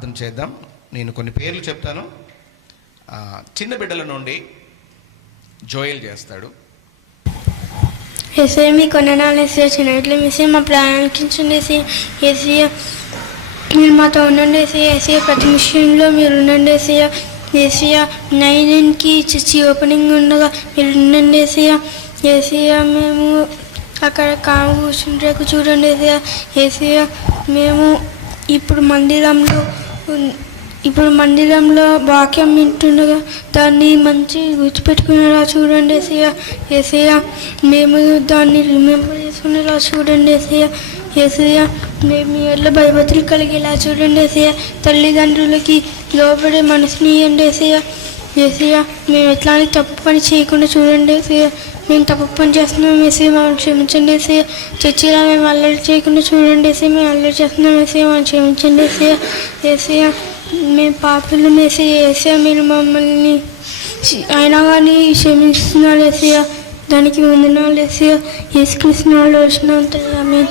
ప్రార్థన చేద్దాం. నేను కొన్ని పేర్లు చెప్తాను. చిన్న బిడ్డల నుండి జోయల్ చేస్తాడు. ఏసయ్య మీ కొననాలు ఏసయ్య చిన్నట్లు వేసి మా ప్రాణించండి ఏసయ్య మీరు మాతో ఉండండి ఏసయ్య ప్రతి విషయంలో మీరు ఉండండి ఏసయ్య 9కి చర్చి ఓపెనింగ్ ఉండగా మీరు ఉండండి ఏసయ్య మేము అక్కడ కాము కూర్చుంటే చూడండి ఏసయ్య మేము ఇప్పుడు మందిరంలో వాక్యం వింటుండగా దాన్ని మంచి గుర్తుపెట్టుకునేలా చూడండి ఏసయ్య మేము దాన్ని రిమెంబర్ చేసుకునేలా చూడండి ఏసయ్య మేము ఎట్లా భయభక్తులు కలిగేలా చూడండి తల్లిదండ్రులకి లోబడే మనసుని ఇవ్వండి ఏసయ్య మేము ఎట్లాంటి తప్పు పని చేయకుండా చూడండి మేము తప్పు పని చేస్తున్నాం మమ్మల్ని క్షమించండి చర్చిలో మేము అల్లరి చేయకుండా చూడండి మేము అల్లరి చేస్తున్నాం మమ్మల్ని క్షమించండి ఏసయ్య మేము పాపలు ఏసయ్య మీరు మమ్మల్ని అయినా కానీ క్షమిస్తున్నారు దానికి వందనాలు యేసుక్రీస్తు నామములో వచ్చినంత ఆమేన్.